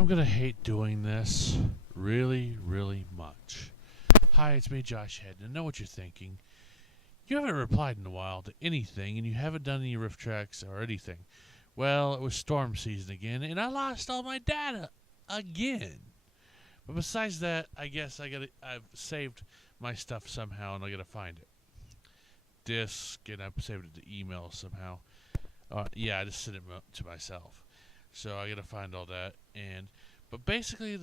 I'm going to hate doing this really, really much. Hi, it's me, Josh Head, and I know what you're thinking. You haven't replied in a while to anything, and you haven't done any riff tracks or anything. Well, it was storm season again, and I lost all my data again. But besides that, I guess I've saved my stuff somehow, and I gotta find it. Disk, and I've saved it to email somehow. Yeah, I just sent it to myself. So I gotta find all that. But basically,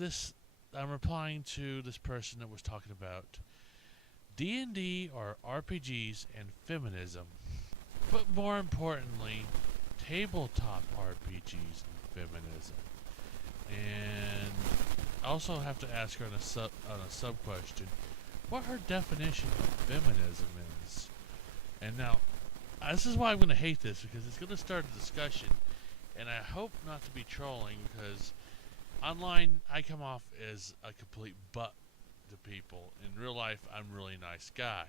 I'm replying to this person that was talking about D&D or RPGs and feminism. But more importantly, tabletop RPGs and feminism. And I also have to ask her on a sub question what her definition of feminism is. And now, this is why I'm going to hate this, because it's going to start a discussion, and I hope not to be trolling, because online I come off as a complete butt to people. In real life, I'm a really nice guy.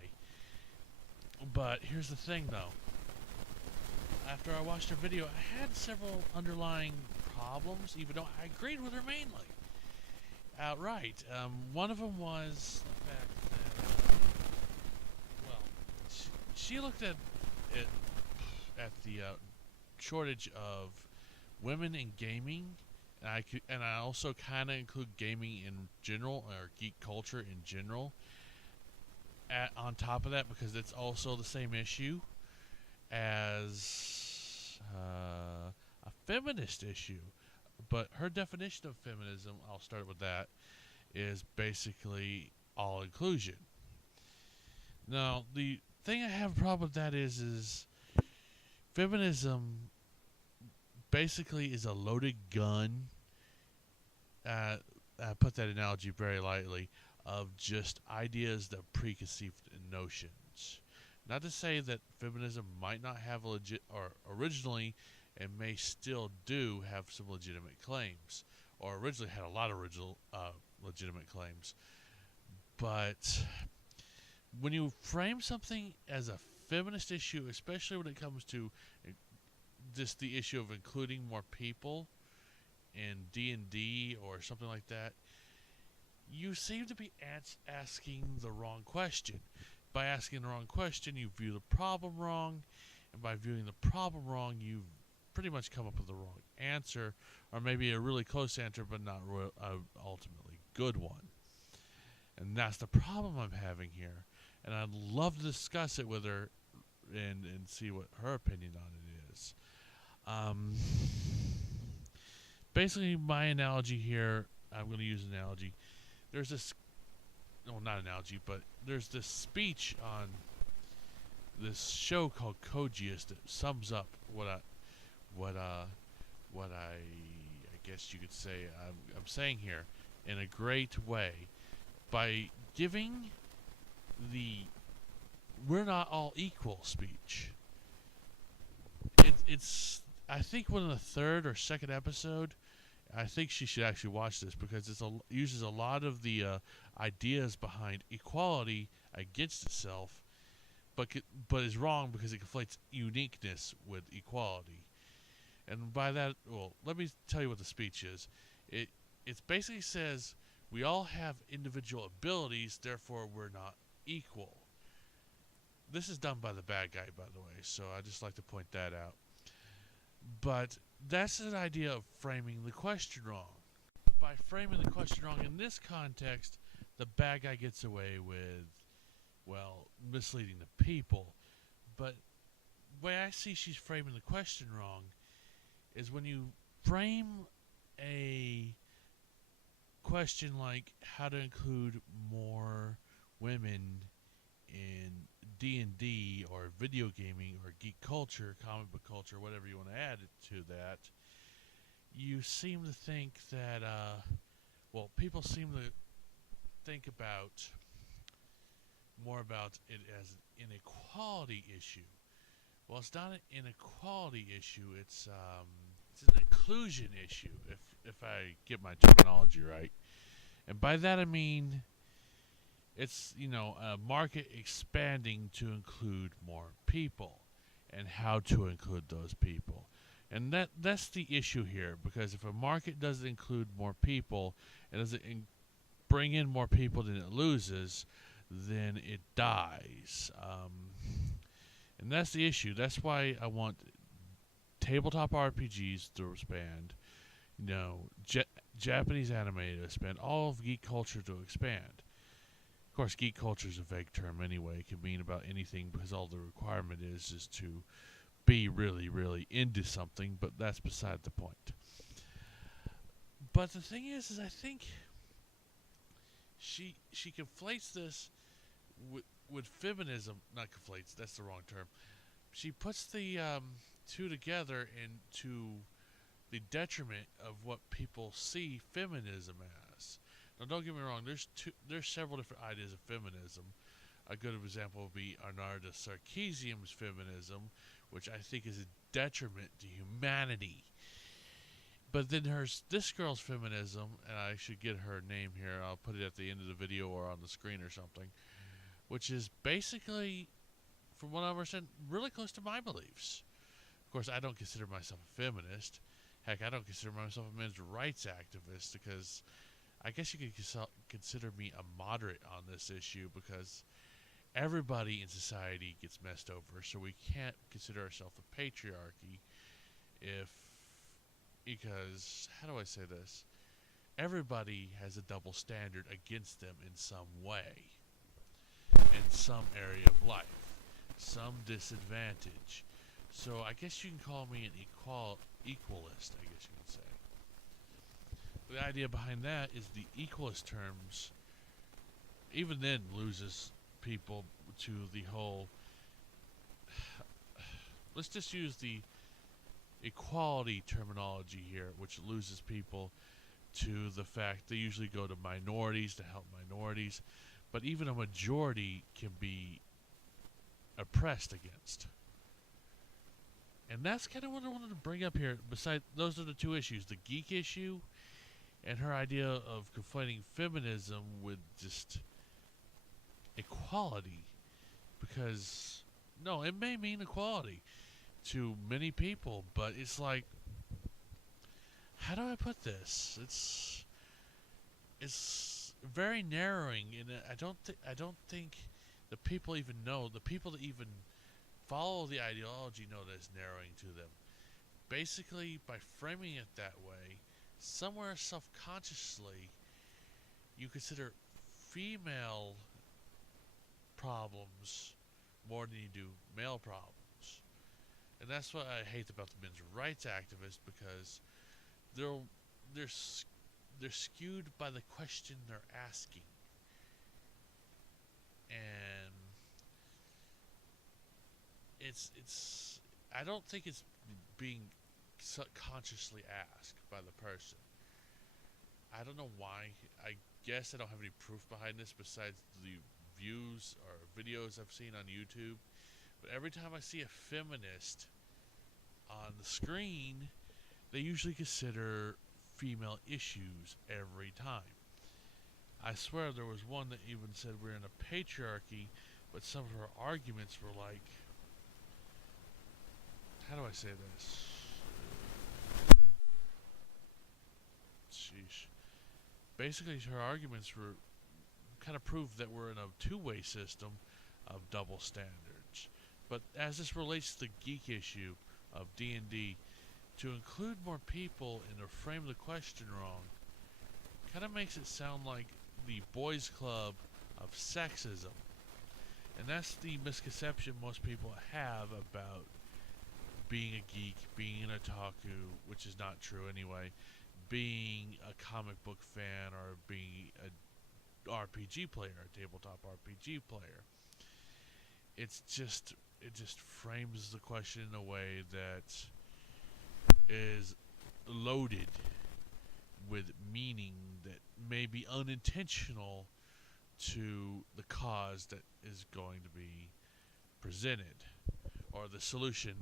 But here's the thing, though. After I watched her video, I had several underlying problems, even though I agreed with her mainly. Outright. One of them was the fact that, she looked at the shortage of women in gaming, and I also kind of include gaming in general, or geek culture in general, on top of that, because it's also the same issue as a feminist issue. But her definition of feminism, I'll start with that, is basically all inclusion. Now, the thing I have a problem with that is feminism basically is a loaded gun. I put that analogy very lightly, of just ideas that preconceived notions. Not to say that feminism might not have originally, and may still do have some legitimate claims, or originally had a lot of legitimate claims. But when you frame something as a feminist issue, especially when it comes to just the issue of including more people in D&D or something like that, you seem to be asking the wrong question. By asking the wrong question, you view the problem wrong, and by viewing the problem wrong, you pretty much come up with the wrong answer, or maybe a really close answer, but not ultimately good one. And that's the problem I'm having here. And I'd love to discuss it with her and see what her opinion on it is. Basically, my analogy here, I'm going to use an analogy. There's this, no, not analogy, but there's this speech on this show called Cogius that sums up what I guess you could say I'm saying here in a great way, by giving the "we're not all equal" speech. It's I think one of the third or second episode. I think she should actually watch this, because it uses a lot of the ideas behind equality against itself, but is wrong because it conflates uniqueness with equality. And by that, well, let me tell you what the speech is. It basically says we all have individual abilities, therefore we're not equal. This is done by the bad guy, by the way, so I just like to point that out. But that's an idea of framing the question wrong. By framing the question wrong in this context, the bad guy gets away with, well, misleading the people. But the way I see she's framing the question wrong is when you frame a question like how to include more women in D&D or video gaming or geek culture, comic book culture, whatever you want to add to that, you seem to think that, people seem to think about more about it as an inequality issue. Well, it's not an inequality issue, it's an inclusion issue, if I get my terminology right. And by that I mean, it's, a market expanding to include more people, and how to include those people. And that's the issue here, because if a market doesn't include more people, it doesn't bring in more people than it loses, then it dies. And that's the issue. That's why I want tabletop RPGs to expand, Japanese anime to expand, all of geek culture to expand. Of course, geek culture is a vague term anyway. It can mean about anything because all the requirement is to be really, really into something, but that's beside the point. But the thing is I think she conflates this with feminism. Not conflates. That's the wrong term. She puts the two together into the detriment of what people see feminism as. Now, don't get me wrong. There's several different ideas of feminism. A good example would be Arnarda Sarkeesian's feminism, which I think is a detriment to humanity. But then there's this girl's feminism, and I should get her name here. I'll put it at the end of the video or on the screen or something, which is basically, from what I understand, really close to my beliefs. Of course, I don't consider myself a feminist. Heck, I don't consider myself a men's rights activist, because I guess you could consider me a moderate on this issue, because everybody in society gets messed over, so we can't consider ourselves a patriarchy because, how do I say this? Everybody has a double standard against them in some way, in some area of life, some disadvantage. So I guess you can call me an equalist, I guess you could say. The idea behind that is the equalist terms, even then, loses people to the whole, let's just use the equality terminology here, which loses people to the fact they usually go to minorities to help minorities, but even a majority can be oppressed against. And that's kind of what I wanted to bring up here. Besides, those are the two issues, the geek issue and her idea of conflating feminism with just equality. Because, no, it may mean equality to many people, but it's like, how do I put this? It's very narrowing, and I don't think the people even know. The people that even follow the ideology know that it's narrowing to them. Basically, by framing it that way, somewhere self-consciously, you consider female problems more than you do male problems. And that's what I hate about the men's rights activists, because they're skewed by the question they're asking. And it's I don't think it's being consciously asked by the person. I don't know why. I guess I don't have any proof behind this besides the views or videos I've seen on YouTube. But every time I see a feminist on the screen, they usually consider female issues every time. I swear there was one that even said we're in a patriarchy, but some of her arguments were like, how do I say this? Sheesh. Basically, her arguments were kind of proved that we're in a two-way system of double standards. But as this relates to the geek issue of D&D, to include more people and to frame the question wrong kind of makes it sound like the boys' club of sexism. And that's the misconception most people have about being a geek, being an otaku, which is not true anyway, being a comic book fan, or being a RPG player, a tabletop RPG player. It just frames the question in a way that is loaded with meaning that may be unintentional to the cause that is going to be presented, or the solution,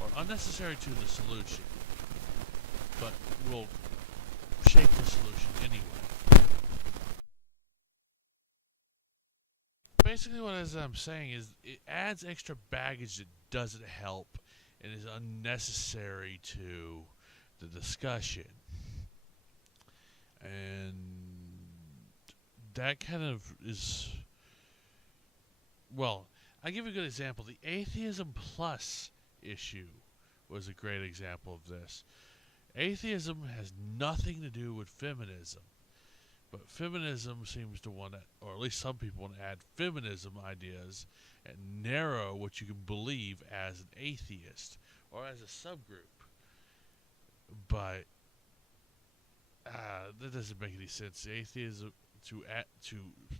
or unnecessary to the solution, but will shape the solution anyway. Basically what I'm saying is it adds extra baggage that doesn't help, and is unnecessary to the discussion. And that kind of is, well, I'll give you a good example. The Atheism Plus issue was a great example of this. Atheism has nothing to do with feminism, but feminism seems to want to, or at least some people want to add feminism ideas and narrow what you can believe as an atheist or as a subgroup. But that doesn't make any sense. Atheism to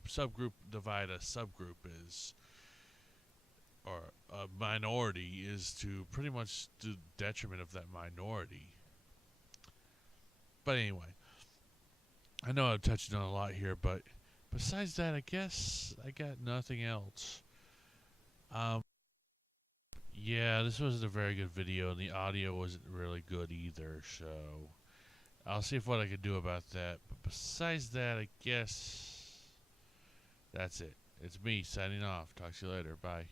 subgroup divide a subgroup is, or a minority is to pretty much the detriment of that minority. But anyway, I know I'm touching on a lot here, but besides that, I guess I got nothing else. Yeah, this wasn't a very good video, and the audio wasn't really good either, so I'll see what I can do about that. But besides that, I guess that's it. It's me signing off. Talk to you later. Bye.